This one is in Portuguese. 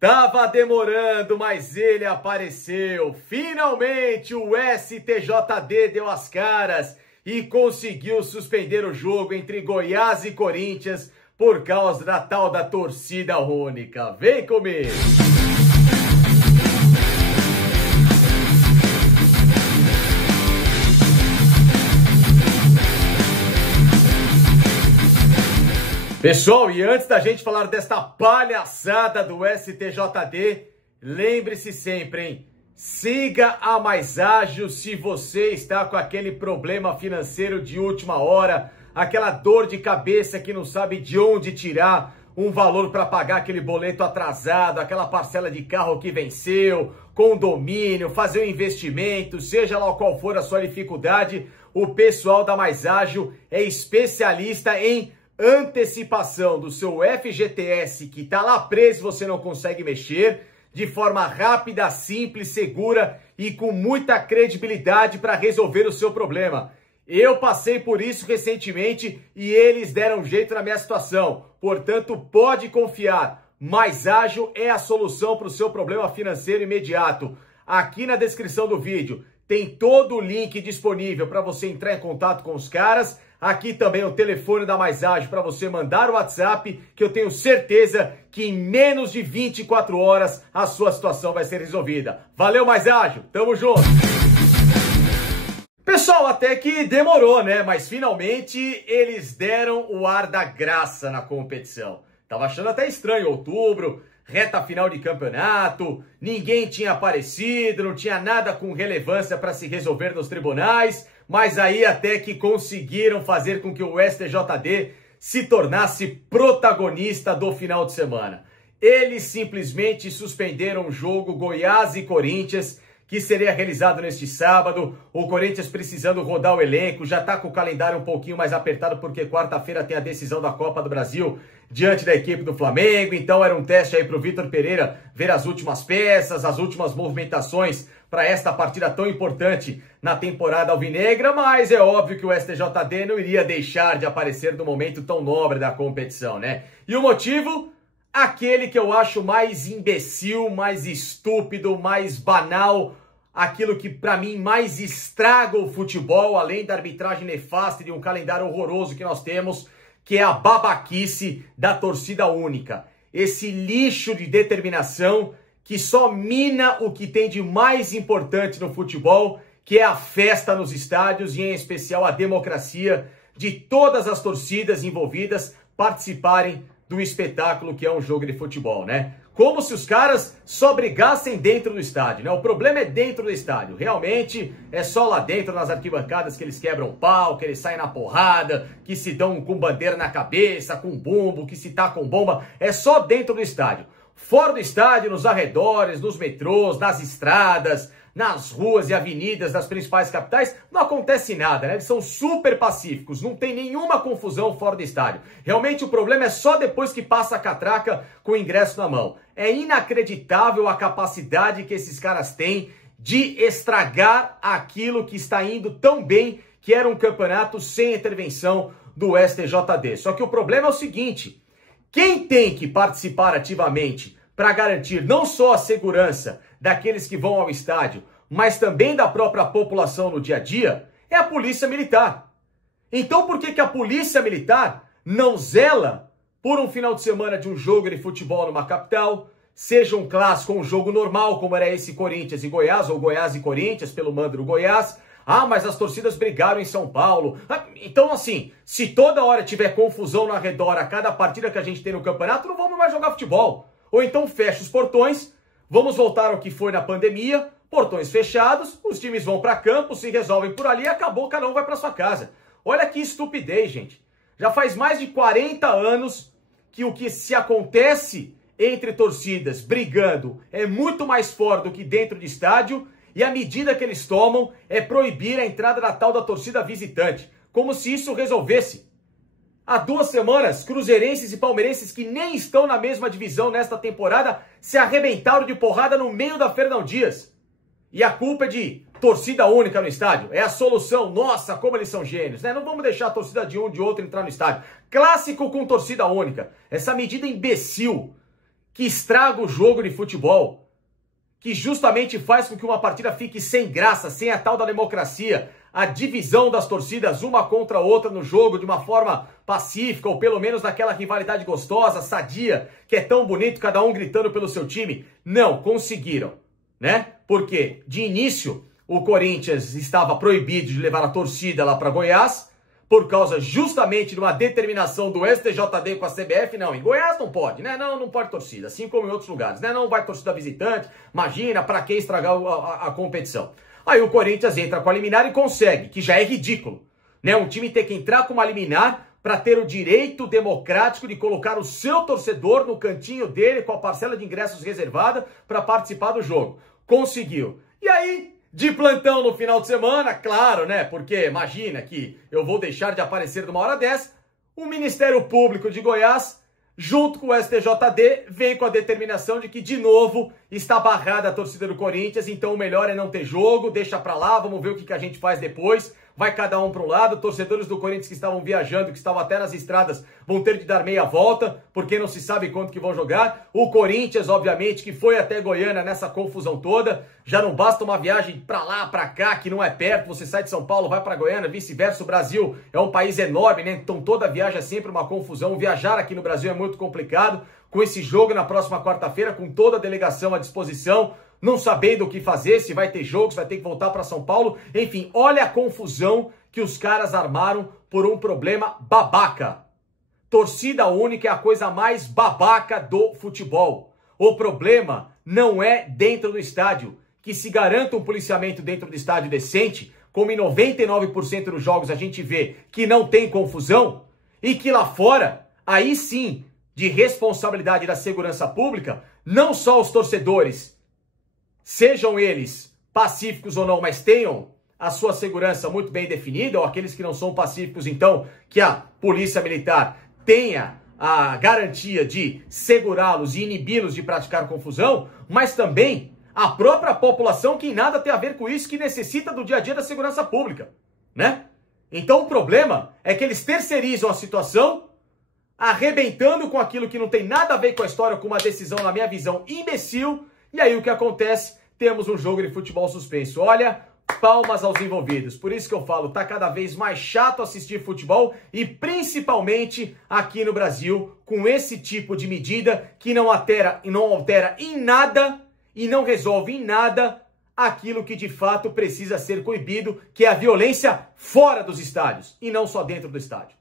Tava demorando, mas ele apareceu. Finalmente o STJD deu as caras e conseguiu suspender o jogo entre Goiás e Corinthians por causa da tal da torcida única. Vem comigo! Pessoal, e antes da gente falar desta palhaçada do STJD, lembre-se sempre, hein? Siga a Mais Ágil se você está com aquele problema financeiro de última hora, aquela dor de cabeça que não sabe de onde tirar um valor para pagar aquele boleto atrasado, aquela parcela de carro que venceu, condomínio, fazer um investimento, seja lá qual for a sua dificuldade, o pessoal da Mais Ágil é especialista em antecipação do seu FGTS que está lá preso, você não consegue mexer, de forma rápida, simples, segura e com muita credibilidade para resolver o seu problema. Eu passei por isso recentemente e eles deram jeito na minha situação. Portanto, pode confiar. Mais Ágil é a solução para o seu problema financeiro imediato. Aqui na descrição do vídeo tem todo o link disponível para você entrar em contato com os caras. Aqui também o telefone da Mais Ágil para você mandar o WhatsApp, que eu tenho certeza que em menos de 24 horas a sua situação vai ser resolvida. Valeu, Mais Ágil, tamo junto! Pessoal, até que demorou, né? Mas finalmente eles deram o ar da graça na competição. Tava achando até estranho, outubro, reta final de campeonato, ninguém tinha aparecido, não tinha nada com relevância para se resolver nos tribunais, mas aí até que conseguiram fazer com que o STJD se tornasse protagonista do final de semana. Eles simplesmente suspenderam o jogo Goiás e Corinthians, que seria realizado neste sábado. O Corinthians precisando rodar o elenco, já está com o calendário um pouquinho mais apertado, porque quarta-feira tem a decisão da Copa do Brasil diante da equipe do Flamengo. Então era um teste aí para o Vitor Pereira ver as últimas peças, as últimas movimentações para esta partida tão importante na temporada alvinegra, mas é óbvio que o STJD não iria deixar de aparecer no momento tão nobre da competição, né? E o motivo? Aquele que eu acho mais imbecil, mais estúpido, mais banal, aquilo que para mim mais estraga o futebol, além da arbitragem nefasta e de um calendário horroroso que nós temos, que é a babaquice da torcida única. Esse lixo de determinação que só mina o que tem de mais importante no futebol, que é a festa nos estádios e em especial a democracia de todas as torcidas envolvidas participarem do espetáculo que é um jogo de futebol, né? Como se os caras só brigassem dentro do estádio, né? O problema é dentro do estádio. Realmente é só lá dentro, nas arquibancadas, que eles quebram pau, que eles saem na porrada, que se dão com bandeira na cabeça, com bumbo, que se tacam bomba. É só dentro do estádio. Fora do estádio, nos arredores, nos metrôs, nas estradas, nas ruas e avenidas das principais capitais, não acontece nada, né? Eles são super pacíficos, não tem nenhuma confusão fora do estádio. Realmente o problema é só depois que passa a catraca com o ingresso na mão. É inacreditável a capacidade que esses caras têm de estragar aquilo que está indo tão bem, que era um campeonato sem intervenção do STJD. Só que o problema é o seguinte: quem tem que participar ativamente para garantir não só a segurança daqueles que vão ao estádio, mas também da própria população no dia a dia, é a Polícia Militar. Então por que a Polícia Militar não zela por um final de semana de um jogo de futebol numa capital, seja um clássico ou um jogo normal, como era esse Corinthians e Goiás, ou Goiás e Corinthians, pelo mando do Goiás? Ah, mas as torcidas brigaram em São Paulo. Então, assim, se toda hora tiver confusão no arredor a cada partida que a gente tem no campeonato, não vamos mais jogar futebol. Ou então fecha os portões, vamos voltar ao que foi na pandemia, portões fechados, os times vão para campo, se resolvem por ali e acabou, cada um vai para sua casa. Olha que estupidez, gente. Já faz mais de 40 anos que o que se acontece entre torcidas brigando é muito mais fora do que dentro de estádio, e a medida que eles tomam é proibir a entrada da tal da torcida visitante, como se isso resolvesse. Há 2 semanas, cruzeirenses e palmeirenses que nem estão na mesma divisão nesta temporada se arrebentaram de porrada no meio da Fernão Dias. E a culpa é de torcida única no estádio. É a solução. Nossa, como eles são gênios, né? Não vamos deixar a torcida de um de outro entrar no estádio. Clássico com torcida única. Essa medida imbecil que estraga o jogo de futebol, que justamente faz com que uma partida fique sem graça, sem a tal da democracia, a divisão das torcidas uma contra a outra no jogo de uma forma pacífica, ou pelo menos naquela rivalidade gostosa, sadia, que é tão bonito, cada um gritando pelo seu time. Não, conseguiram, né? Porque, de início, o Corinthians estava proibido de levar a torcida lá para Goiás, por causa justamente de uma determinação do STJD com a CBF. Não, em Goiás não pode, né? Não pode torcida, assim como em outros lugares, né? Não vai torcida visitante, imagina, para que estragar a competição? Aí o Corinthians entra com a liminar e consegue, que já é ridículo, né? Um time ter que entrar com uma liminar para ter o direito democrático de colocar o seu torcedor no cantinho dele com a parcela de ingressos reservada para participar do jogo. Conseguiu. E aí, de plantão no final de semana, claro, né? Porque imagina que eu vou deixar de aparecer numa hora dessa, o Ministério Público de Goiás, junto com o STJD, vem com a determinação de que, de novo, está barrada a torcida do Corinthians, então o melhor é não ter jogo, deixa pra lá, vamos ver o que a gente faz depois. Vai cada um para um lado, torcedores do Corinthians que estavam viajando, que estavam até nas estradas, vão ter de dar meia volta, porque não se sabe quanto que vão jogar. O Corinthians, obviamente, que foi até Goiânia nessa confusão toda, já não basta uma viagem para lá, para cá, que não é perto, você sai de São Paulo, vai para Goiânia, vice-versa. O Brasil é um país enorme, né? Então toda viagem é sempre uma confusão. Viajar aqui no Brasil é muito complicado, com esse jogo na próxima quarta-feira, com toda a delegação à disposição, não sabendo o que fazer, se vai ter jogo, se vai ter que voltar para São Paulo. Enfim, olha a confusão que os caras armaram por um problema babaca. Torcida única é a coisa mais babaca do futebol. O problema não é dentro do estádio. Que se garanta um policiamento dentro do estádio decente, como em 99% dos jogos a gente vê que não tem confusão, e que lá fora, aí sim, de responsabilidade da segurança pública, não só os torcedores, sejam eles pacíficos ou não, mas tenham a sua segurança muito bem definida, ou aqueles que não são pacíficos, então, que a polícia militar tenha a garantia de segurá-los e inibi-los de praticar confusão, mas também a própria população que nada tem a ver com isso, que necessita do dia a dia da segurança pública, né? Então o problema é que eles terceirizam a situação, arrebentando com aquilo que não tem nada a ver com a história, com uma decisão, na minha visão, imbecil. E aí o que acontece? Temos um jogo de futebol suspenso. Olha, palmas aos envolvidos. Por isso que eu falo, tá cada vez mais chato assistir futebol, e principalmente aqui no Brasil, com esse tipo de medida que não altera em nada e não resolve em nada aquilo que de fato precisa ser coibido, que é a violência fora dos estádios e não só dentro do estádio.